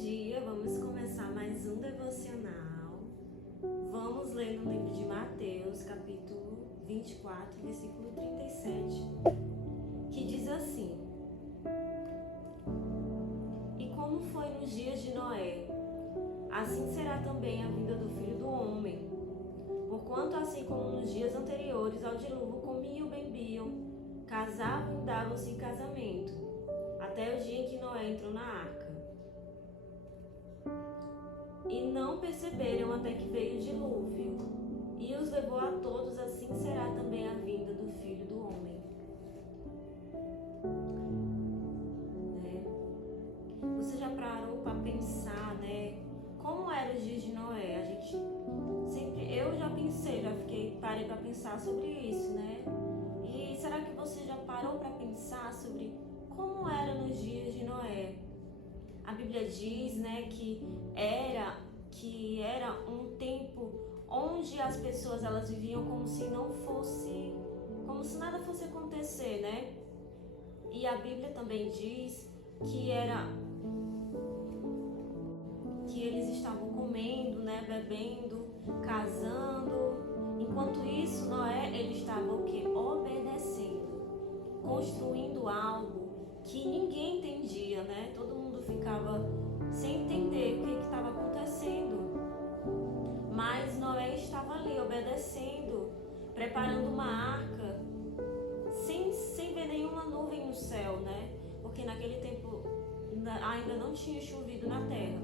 dia, vamos começar mais um devocional. Vamos ler no livro de Mateus, capítulo 24, versículo 37, que diz assim: E como foi nos dias de Noé, assim será também a vinda do Filho do Homem. Porquanto assim como nos dias anteriores ao dilúvio comiam, bebiam, casavam e davam-se em casamento, até o dia em que Noé entrou na arca. E não perceberam até que veio o dilúvio, e os levou a todos, assim será também a vinda do Filho do Homem. Você já parou para pensar, como eram os dias de Noé? Eu já pensei, parei para pensar sobre isso, E será que você já parou para pensar sobre como era nos dias de Noé? A Bíblia diz, que era um tempo onde as pessoas elas viviam como se nada fosse acontecer, E a Bíblia também diz que eles estavam comendo, bebendo, casando. Enquanto isso, Noé, ele estava obedecendo, construindo algo que ninguém entendia, Todo mundo ficava sem entender o que estava acontecendo. Mas Noé estava ali obedecendo, preparando uma arca, sem ver nenhuma nuvem no céu, Porque naquele tempo ainda não tinha chovido na terra.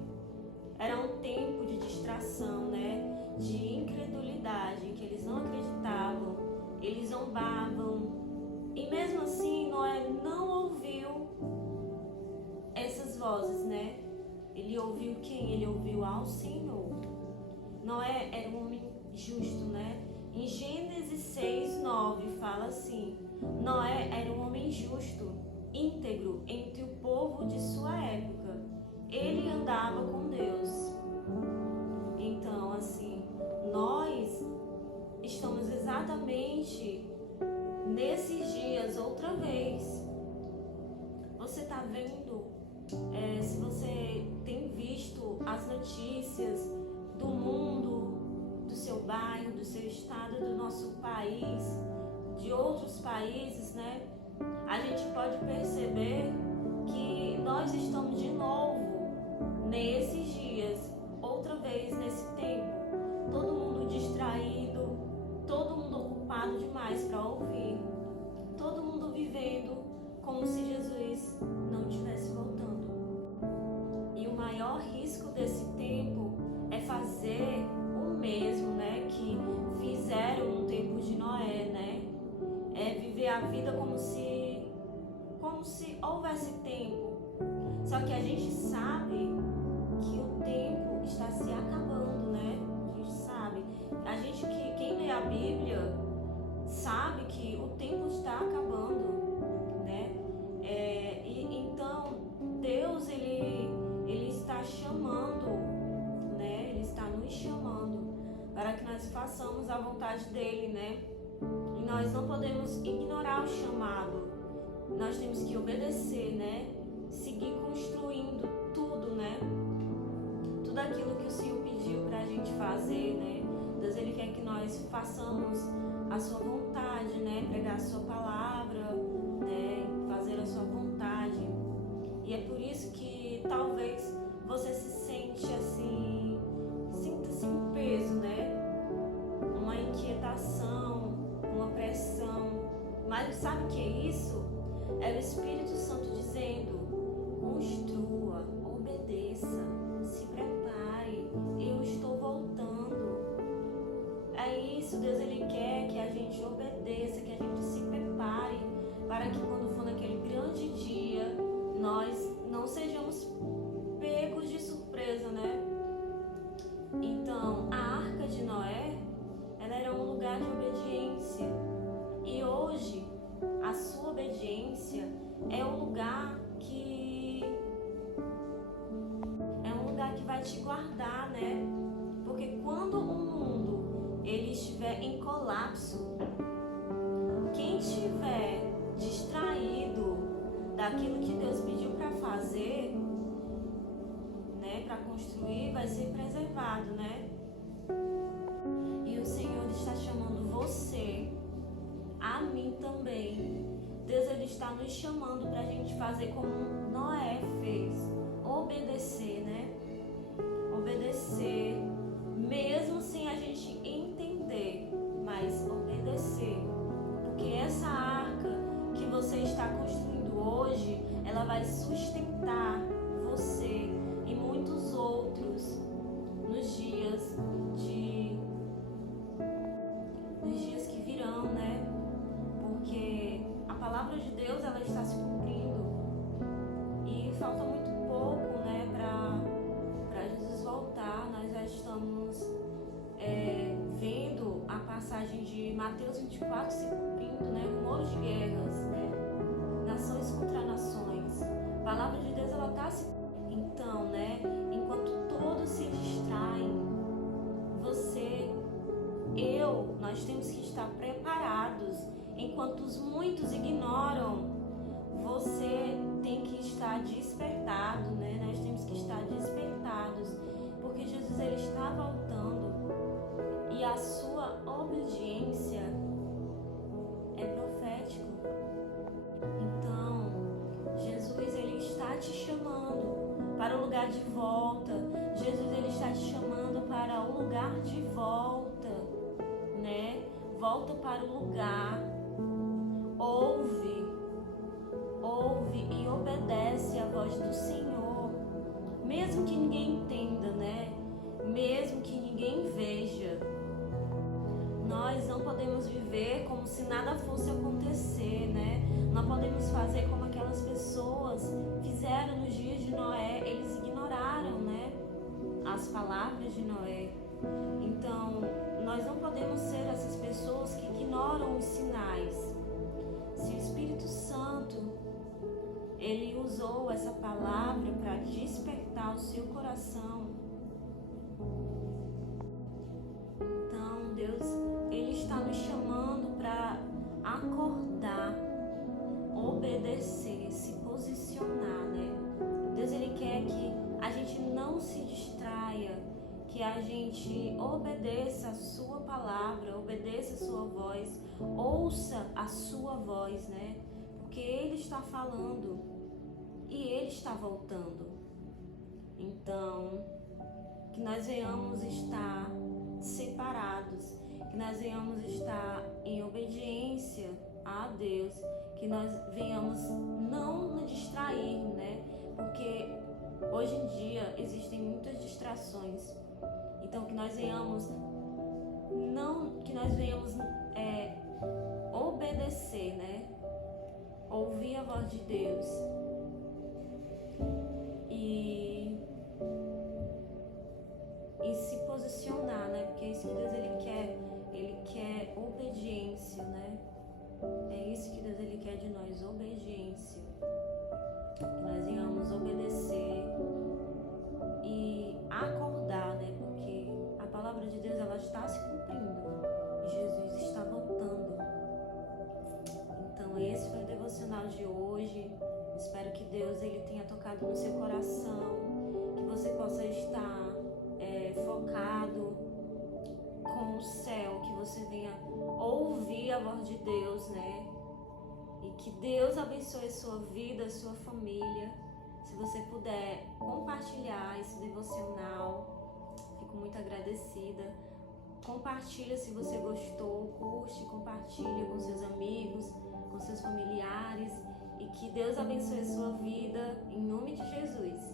Era um tempo de distração, de incredulidade, em que eles não acreditavam, eles zombavam. E mesmo assim, Noé não ouviu essas vozes, Ele ouviu quem? Ele ouviu ao Senhor. Noé era um homem justo, Em Gênesis 6:9 fala assim: Noé era um homem justo, íntegro entre o povo de sua época. Ele andava com Deus. Então, nós estamos exatamente nesses dias outra vez. Você está vendo, se você tem visto as notícias do mundo, do seu bairro, do seu estado, do nosso país, de outros países, A gente pode perceber que nós estamos de novo nesses dias, outra vez nesse tempo, todo mundo distraído, todo mundo ocupado demais para ouvir, todo mundo vivendo como se Jesus não estivesse voltando. E o maior risco desse tempo é fazer o mesmo, que fizeram no tempo de Noé, É viver a vida como se houvesse tempo. Só que a gente sabe que o tempo está se acabando, A gente sabe. Quem lê a Bíblia sabe que o tempo está acabando, Então Deus ele está chamando, Ele está nos chamando para que nós façamos a vontade dele, E nós não podemos ignorar o chamado. Nós temos que obedecer, Seguir construindo tudo, Tudo aquilo que o Senhor pediu para a gente fazer, Deus, Ele quer que nós façamos a sua vontade, Pregar a sua palavra, Fazer a sua vontade. E é por isso que talvez você se sinta-se um peso, Uma inquietação, uma pressão. Mas sabe o que é isso? É o Espírito Santo dizendo: construa, obedeça, se prepare, eu estou voltando. É isso, Deus ele quer que a gente obedeça, que a gente se prepare, para que quando for naquele grande dia, nós não sejamos pegos de surpresa, Então, a arca de Noé, ela era um lugar de obediência. E hoje, a sua obediência é um lugar que vai te guardar, Porque quando o mundo ele estiver em colapso, quem estiver distraído daquilo que Deus pediu para fazer, construir vai ser preservado, né? E o Senhor está chamando você, a mim também. Deus, Ele está nos chamando para a gente fazer como Noé fez, obedecer, né? Obedecer, mesmo sem a gente entender, mas obedecer. Porque essa arca que você está construindo hoje, ela vai sustentar você e muitos outros nos dias que virão, né? Porque a palavra de Deus, ela está se cumprindo e falta muito pouco, né, para Jesus voltar. Nós já estamos vendo a passagem de Mateus 24 se cumprindo, né? Rumores de guerras, né? Nações contra nações. A palavra de Deus, ela está se... Então, né? Enquanto todos se distraem, nós temos que estar preparados. Enquanto os muitos ignoram, você tem que estar despertado, né? Nós temos que estar despertados, porque Jesus, Ele está voltando e a sua obediência é profético. Então, Jesus, Ele está te chamando para o lugar de volta. Jesus, Ele está te chamando para o lugar de volta, né? Volta para o lugar. Ouve e obedece a voz do Senhor, mesmo que ninguém entenda, né? Mesmo que ninguém veja. Nós não podemos viver como se nada fosse acontecer, né? Não podemos fazer como aquelas pessoas fizeram nos dias de Noé. Eles ignoraram, né, as palavras de Noé. Então, nós não podemos ser essas pessoas que ignoram os sinais. Se o Espírito Santo, Ele usou essa palavra para despertar o seu coração, então Deus, Ele está nos chamando para acordar, obedecer, se posicionar, né? Deus, Ele quer que a gente não se distraia, que a gente obedeça a sua palavra, obedeça a sua voz, ouça a sua voz, né? Porque Ele está falando e Ele está voltando. Então, que nós venhamos estar separados, que nós venhamos estar em obediência a Deus, que nós venhamos não nos distrair, né? Porque hoje em dia existem muitas distrações. Então, que nós venhamos obedecer, né? Ouvir a voz de Deus e se posicionar, né? Porque é isso que Deus Ele quer obediência, né? É isso que Deus Ele quer de nós, obediência. Que nós venhamos obedecer e acordar, né? Porque a palavra de Deus, ela está se cumprindo e Jesus está voltando. Então, esse foi o devocional de hoje. Espero que Deus, Ele tenha tocado no seu coração, que você possa estar focado com o céu, que você venha ouvir a voz de Deus, né? E que Deus abençoe a sua vida, a sua família. Se você puder compartilhar esse devocional, fico muito agradecida. Compartilha se você gostou, curte, compartilha com seus amigos, com seus familiares, e que Deus abençoe a sua vida, em nome de Jesus.